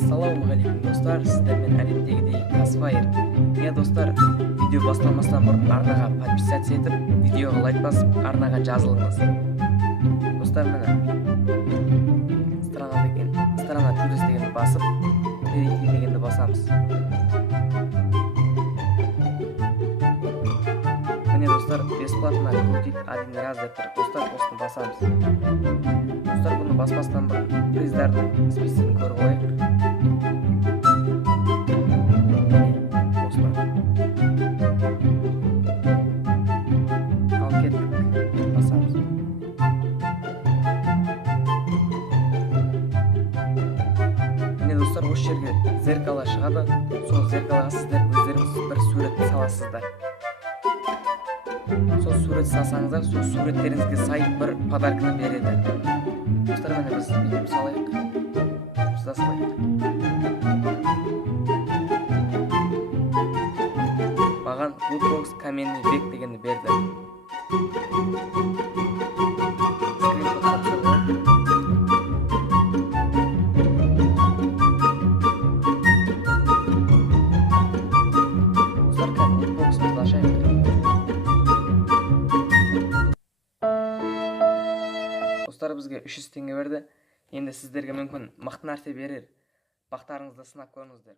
Ассалаумағалейкум достар, сіздермен әдеттегідей Тасфайр. Достар, видео басталмастан бұрын арнаға подписаться етіп, видеоға лайк басып, арнаға жазылыңыз. Достар, міне страна турис дегенді басып, перейти дегенді басамыз. Міне достар, бесплатно крутить один раз деп тұр. Достар, осыны басамыз. Достар, бұны баспастан бұрын приздардың списогін көріп алайық. Достар, ал кеттік, басамыз. Міне достар, осы жерге зеркало шығады. Сол зеркалаға сіздер өздеріңіз бір сурет саласыздар. Сол сурет салсаңыздар, сол суреттеріңізге сай бір подарканы береді. Достар, міне біз бүйтіп салайық. Біз да салайық. Маған Woodbox каменный век дегенді берді. Достар, Woodbox'ымызды ашайық. Достар, бізге 300 теңге берді. Енді сіздерге мүмкін мықты нәрсе берер. Бақтарыңызды сынап көріңіздер.